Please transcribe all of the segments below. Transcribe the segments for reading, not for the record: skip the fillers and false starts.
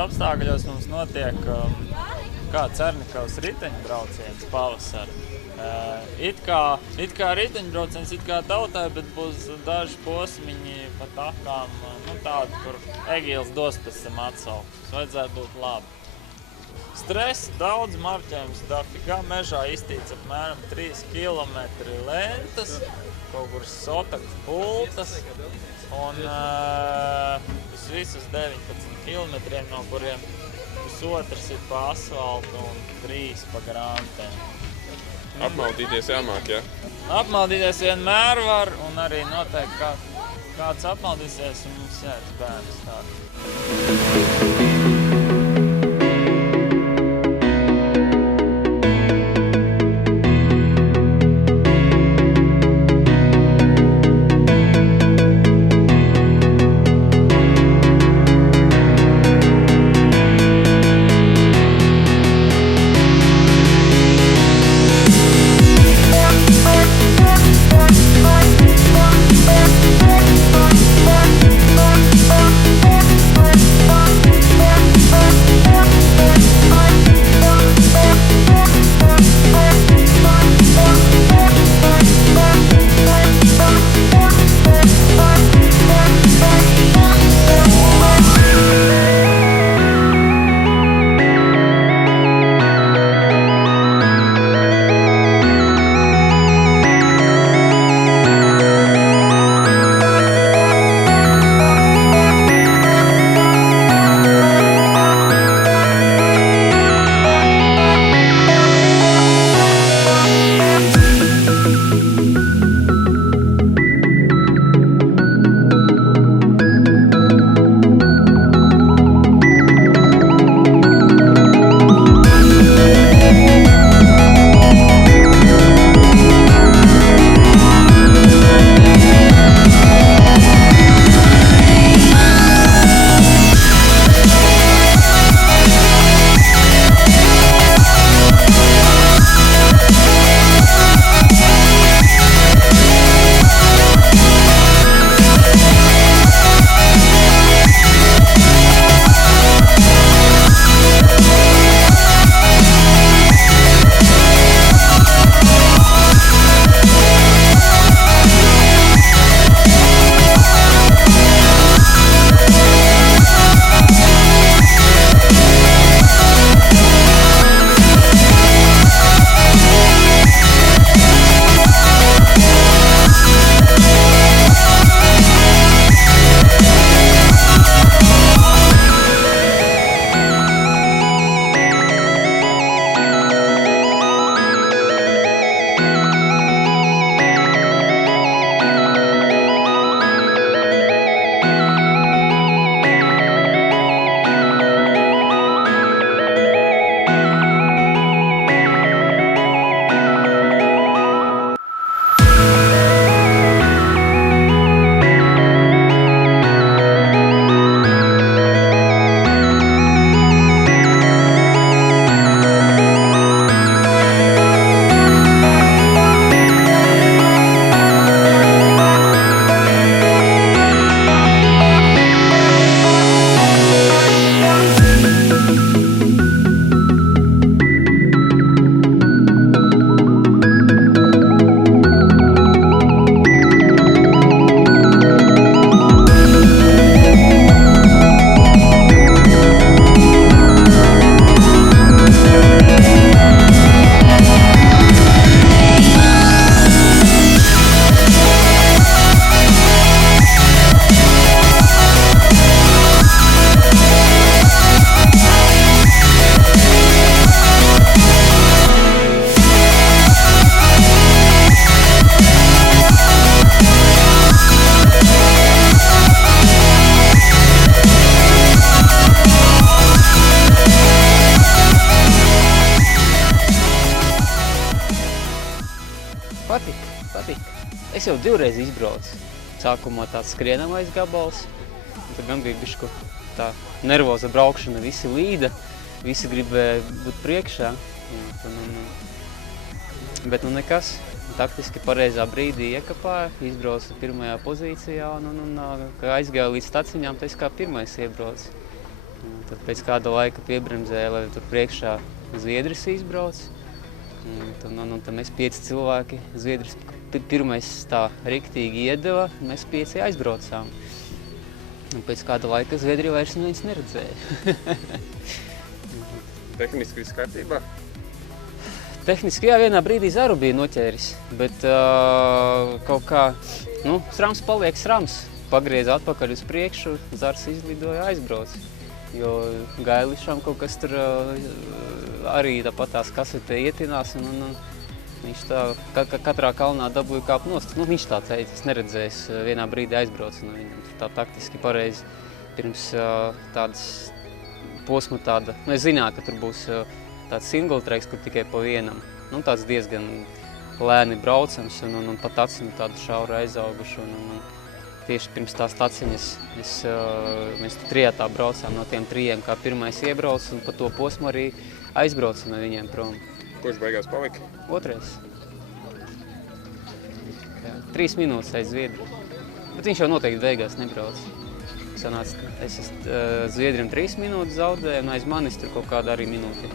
apstākļos mums notiek kā Cernikavas riteņbrauciens pavasarī. It kā riteņbrauciens, it kā tautai, bet būs daži posmiņi pa takām, tādi, kur Egīls dos pēc tam atsaukt. Tas vajadzētu būt labi. Stress, daudz marķējums, dafigā mežā iztīts apmēram 3 kilometri lentas, kaut kur sotaktu pultas, un uz visus 19 kilometriem, no kuriem pusotrs ir pa asfaltu un 3 pa grāmatēm. Apmaldīties jāmāk, ja? Apmaldīties vienmēr var, un arī noteikti kāds apmaldīsies, un mums jāiet bērnu stāvēt. Es jau 2 reizes izbraucu. Sākumā tāds skrienamais gabals, tad gan bija bišķi tā nervoza braukšana, visi līda, visi gribēja būt priekšā. Bet nu nekas, taktiski pareizā brīdī iekapāja, izbraucu pirmajā pozīcijā un aizgāju līdz staciņām, tas kā pirmais iebrauc. Un tad pēc kāda laika piebremzēja, lai tur priekšā Zviedris izbrauc. Un tad mēs 5 cilvēki, Zviedris pirmais tā riktīgi iedeva, mēs 5 aizbraucām. Un pēc kāda laika Zviedriju vairs neviens neredzēja. Tehniski viss kārtībā? Tehniski jā, vienā brīdī zaru bija noķēris, bet kaut kā, srams paliek srams. Pagriez atpakaļ uz priekšu, zars izlidoja aizbrauc. Jo gailišām kaut kas tur arī tāpat tās kasetē ietinās, un viņš tā katrā kalnā dabūja kāp nost. Viņš tā teica, es neredzēju, vienā brīdī aizbraucu no viņam. Tā taktiski pareizi pirms tādas posma tāda, es zināju, ka tur būs tāds single tracks, kur tikai pa vienam. Tāds diezgan lēni braucams un pat acinu tādu šauru aizaugušu. Tieši pirms tās taciņas mēs trijātā braucām no tiem 3, kā pirmais iebrauc, un pa to posmu arī aizbraucu no viņiem prom. Kurš beigās palika? Otrais. 3 minūtes aiz Zviedru. Bet viņš jau noteikti beigās nebrauc. Sanāca, es Zviedrim 3 minūtes zaudēju, un aiz manis tur kaut kāda arī minūte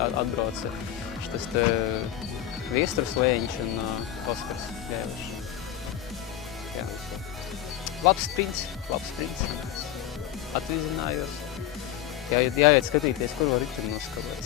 atbrauca. Tas Viesturs Lēņš un Oskars Gēlišs. Labs sprints. Atvizinājos. Jāiet skatīties, kur var riteni noskavēt.